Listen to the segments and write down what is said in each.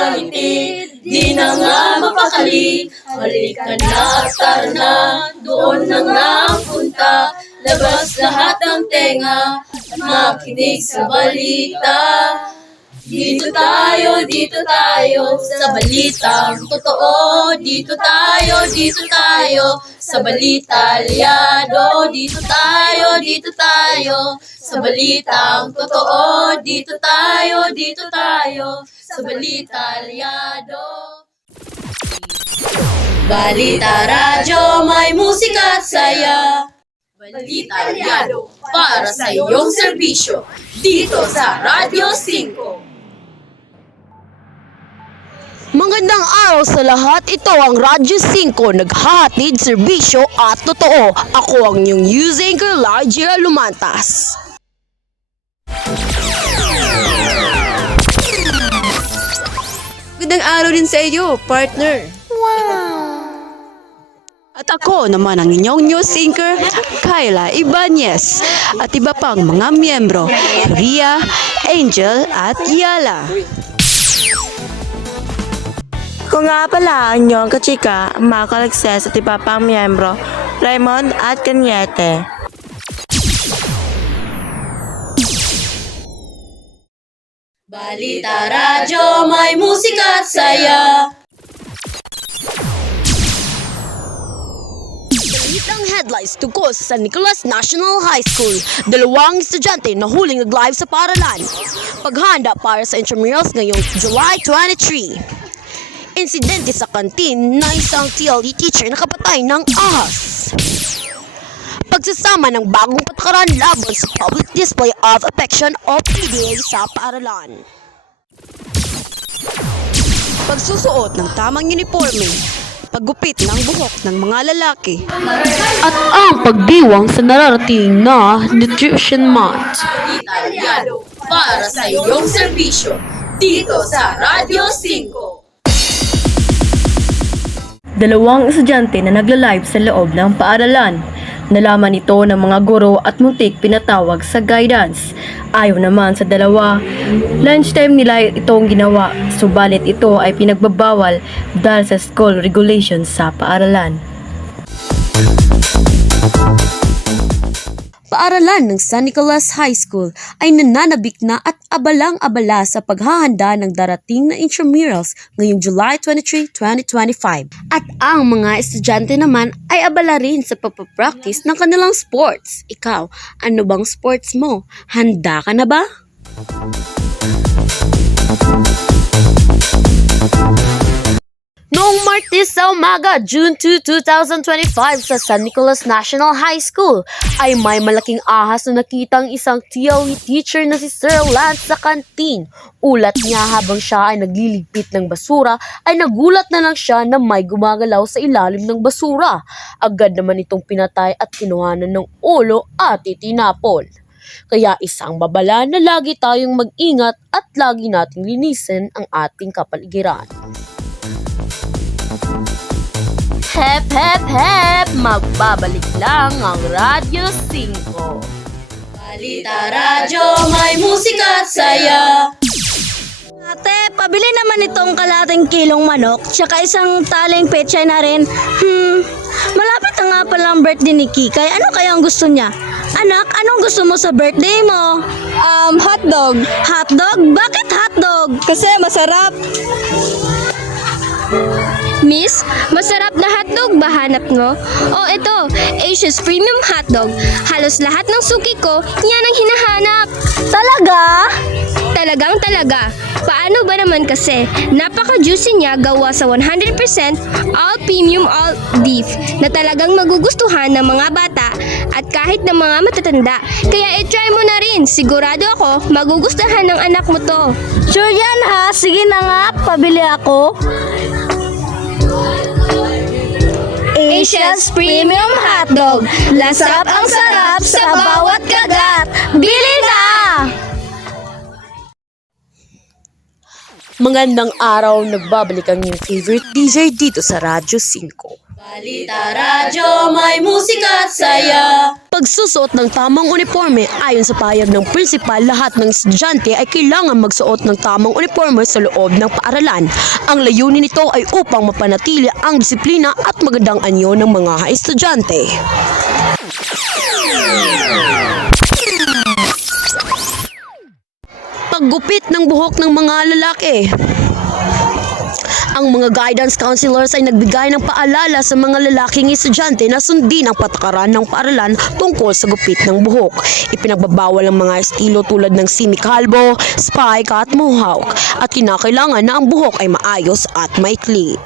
sa ngiti, di na nga mapakali. Halika na, tara na, doon na nga ang punta. Labas lahat ng tenga, makinig sa balita. Dito tayo, sa balitang totoo. Dito tayo, sa balita liado. Dito tayo, sa balitang totoo. Dito tayo, sa balita liado. Balita radyo, may musika at saya. Balita liado, para sa iyong serbisyo, dito sa Radyo 5. Magandang araw sa lahat. Ito ang Radyo 5, naghahatid serbisyo at totoo. Ako ang inyong news anchor, Largia Lumantas. Magandang araw din sa iyo, partner. At ako naman ang inyong news anchor, Kyla Ibanez. At iba pang mga miyembro, Ria, Angel at Yala. Kung nga pala ang inyong kachika, Makalagses at iba pang miyembro, Raymond at Cañete. Balita radyo, may musika at saya. Balitang headlines tungkol sa San Nicolas National High School. 2 estudyante na huling nag-live sa paaralan. Paghanda para sa intramurals ngayong July 23. Insidente sa kantin na isang TLE teacher na kapatay ng ahas. Pagsasama ng bagong patakaran laban sa public display of affection o PDA sa paaralan. Pagsusuot ng tamang uniforme. Paggupit ng buhok ng mga lalaki. At ang pagdiwang sa nararating na Nutrition Month. Balita liado, para sa iyong serbisyo, dito sa Radyo 5. 2 estudyante na nagla-live sa loob ng paaralan. Nalaman ito ng mga guro at muntik pinatawag sa guidance. Ayaw naman sa dalawa. Lunchtime nila itong ginawa, subalit ito ay pinagbabawal dahil sa school regulations sa paaralan. Paaralan ng San Nicolas High School ay nananabik na at abalang-abala sa paghahanda ng darating na intramurals ngayong July 23, 2025. At ang mga estudyante naman ay abala rin sa pagpapractice ng kanilang sports. Ikaw, ano bang sports mo? Handa ka na ba? Noong Martes sa umaga, June 2, 2025 sa San Nicolas National High School ay may malaking ahas na nakitang isang TLE teacher na si Sir Lance sa kantin. Ulat niya habang siya ay nagliligpit ng basura ay nagulat na lang siya na may gumagalaw sa ilalim ng basura. Agad naman itong pinatay at kinuhanan ng ulo at itinapon. Kaya isang babala na lagi tayong mag-ingat at lagi nating linisin ang ating kapaligiran. Hep, hep, hep! Magbabalik lang ang Radyo 5. Balita radyo, may musika at saya. Ate, pabili naman itong kalating kilong manok, tsaka isang taling pechay na rin. Malapit na nga palang birthday ni Kikay. Ano kaya ang gusto niya? Anak, anong gusto mo sa birthday mo? Hotdog. Hotdog? Bakit hotdog? Kasi masarap. Miss, masarap na hotdog ba hanap mo? Oh, ito, Asia's Premium Hotdog. Halos lahat ng suki ko, yan ang hinahanap. Talaga? Talagang talaga. Paano ba naman kasi? Napaka-juicy niya gawa sa 100% all premium all beef na talagang magugustuhan ng mga bata at kahit ng mga matatanda. Kaya i-try mo na rin. Sigurado ako, magugustuhan ng anak mo to. Sure yan ha? Sige na nga, pabili ako. Asia's Premium Hotdog. Lasap ang sarap sa bawat kagat. Bili na! Magandang araw, nagbabalik ang iyong favorite DJ dito sa Radyo 5. Balita Radyo, may musika at saya. Pagsusuot ng tamang uniforme, ayon sa pahayag ng prinsipal, lahat ng estudyante ay kailangan magsuot ng tamang uniforme sa loob ng paaralan. Ang layunin nito ay upang mapanatili ang disiplina at magandang anyo ng mga estudyante. Paggupit ng buhok ng mga lalaki. Ang mga guidance counselors ay nagbigay ng paalala sa mga lalaking estudyante na sundin ang patakaran ng paaralan tungkol sa gupit ng buhok. Ipinagbabawal ang mga estilo tulad ng semi-kalbo, spike at mohawk at kinakailangan na ang buhok ay maayos at maikli.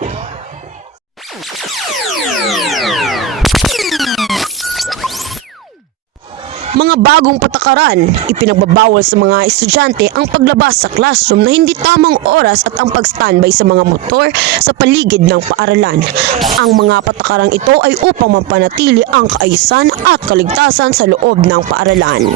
Mga bagong patakaran, ipinagbabawal sa mga estudyante ang paglabas sa classroom na hindi tamang oras at ang pag-standby sa mga motor sa paligid ng paaralan. Ang mga patakarang ito ay upang mapanatili ang kaayusan at kaligtasan sa loob ng paaralan.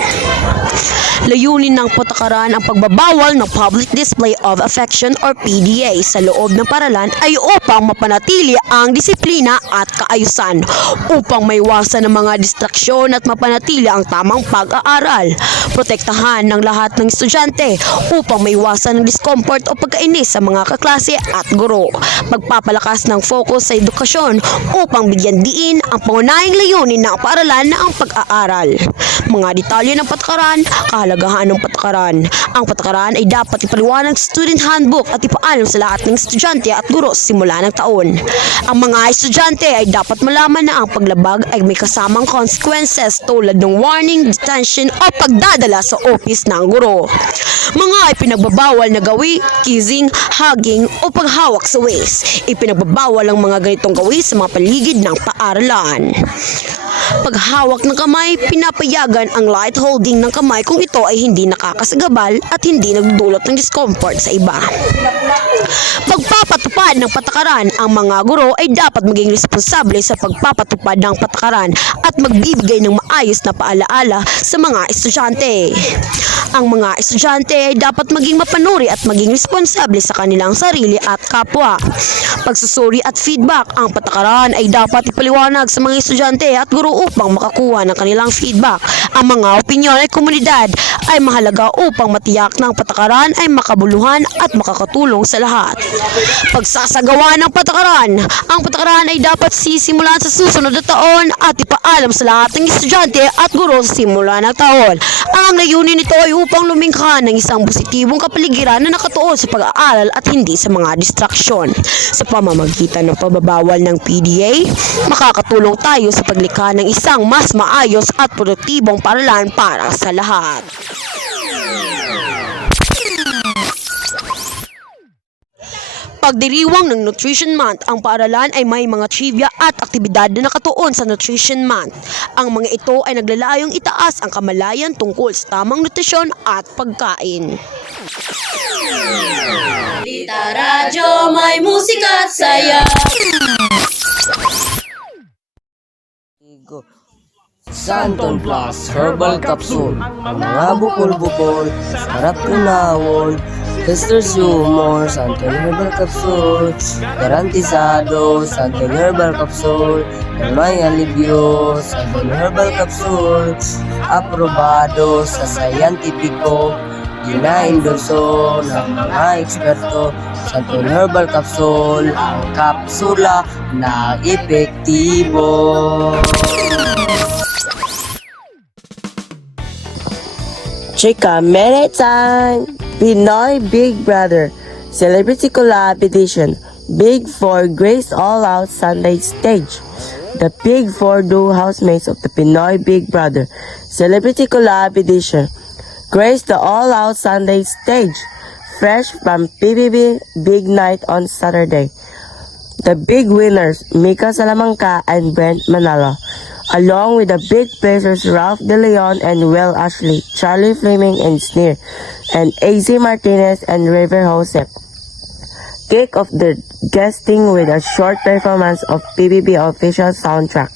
Layunin ng patakaran ang pagbabawal ng public display of affection or PDA sa loob ng paaralan ay upang mapanatili ang disiplina at kaayusan, upang maiwasan ang mga distraksyon at mapanatili ang tamang pag-aaral. Protektahan ng lahat ng estudyante upang maiwasan ang discomfort o pagkainis sa mga kaklase at guro. Magpapalakas ng focus sa edukasyon upang bigyan diin ang pangunahing layunin ng paaralan na ang pag-aaral. Mga detalye ng patakaran, kahalagahan ng patakaran. Ang patakaran ay dapat ipaliwanag sa student handbook at ipaalam sa lahat ng estudyante at guro simula ng taon. Ang mga estudyante ay dapat malaman na ang paglabag ay may kasamang consequences tulad ng warning, detention o pagdadala sa office ng guro. Mga ipinagbabawal na gawi, kissing, hugging o paghawak sa waist. Ipinagbabawal ang mga ganitong gawi sa mga paligid ng paaralan. Paghawak ng kamay, pinapayagan ang light holding ng kamay kung ito ay hindi nakakasagabal at hindi nagdudulot ng discomfort sa iba. Pagpapatupad ng patakaran, ang mga guro ay dapat maging responsable sa pagpapatupad ng patakaran at magbibigay ng maayos na paalaala sa mga estudyante. Ang mga estudyante ay dapat maging mapanuri at maging responsable sa kanilang sarili at kapwa. Pagsusuri at feedback, ang patakaran ay dapat ipaliwanag sa mga estudyante at guro upang makakuha ng kanilang feedback. Ang mga opinyon ay komunidad ay mahalaga upang matiyak na ang patakaran ay makabuluhan at makakatulong sa lahat. Pagsasagawa ng patakaran, ang patakaran ay dapat sisimulan sa susunod na taon at ipaalam sa lahat ng estudyante at guro sa simula ng taon. Ang layunin nito ay upang lumingka ng isang positibong kapaligiran na nakatuon sa pag-aaral at hindi sa mga distraksyon. Sa pamamagitan ng pagbabawal ng PDA, makakatulong tayo sa paglikha ng isang mas maayos at produktibong paaralan para sa lahat. Pagdiriwang ng Nutrition Month, ang paaralan ay may mga trivia at aktibidad na nakatuon sa Nutrition Month. Ang mga ito ay naglalayong itaas ang kamalayan tungkol sa tamang nutrisyon at pagkain. Balita Radyo, may musika at saya. Santon Plus Herbal Capsule. Ang mga bukol-bukol, sarap tunawon. Tester's Humor, Santon Herbal Capsule. Garantisado, Santon Herbal Capsule. May alibyo, Santon Herbal Capsule. Aprobado sa sayantipiko. Ginaendorso ng mga eksperto. Santon Herbal Capsule, ang kapsula na epektibo. Chika Minute Time! Pinoy Big Brother Celebrity Collab Edition Big Four Grace All Out Sunday Stage. The Big Four duo housemates of the Pinoy Big Brother Celebrity Collab Edition grace the All Out Sunday Stage. Fresh from PBB Big Night on Saturday. The big winners, Mika Salamanca and Brent Manalo, along with the big pacers Ralph De Leon and Will Ashley, Charlie Fleming and Sneer, and AZ Martinez and River Joseph. Kick off the guesting with a short performance of PBB official soundtrack,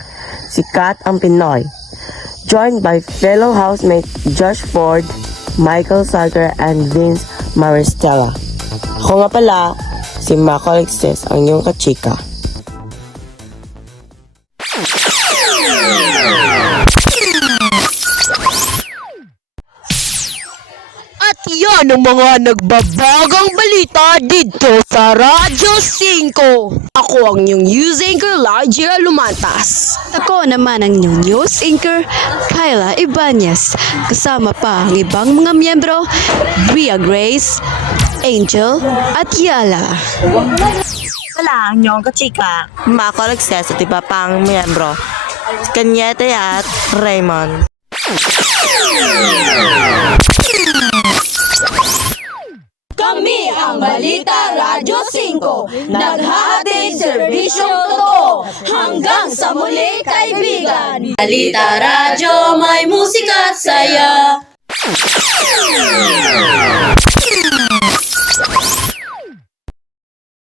Sikat ang Pinoy, joined by fellow housemates Josh Ford, Michael Salter, and Vince Maristella. Ako nga pala, si Mako Alexis, ang iyong kachika. Yan ang mga nagbabagang balita dito sa Radyo 5. Ako ang inyong news anchor, Lygia Lumantas. Ako naman ang inyong news anchor, Kyla Ibanez. Kasama pa ang ibang mga miyembro, Bria Grace, Angel, at Yala. Wala ang inyong kachika. Mako Alexis at iba pang miyembro. Kanyete at Raymond. Kami ang Balita Radyo 5. Naghahatid serbisyong totoo. Hanggang sa muli, kaibigan. Balita Radyo, may musika at saya.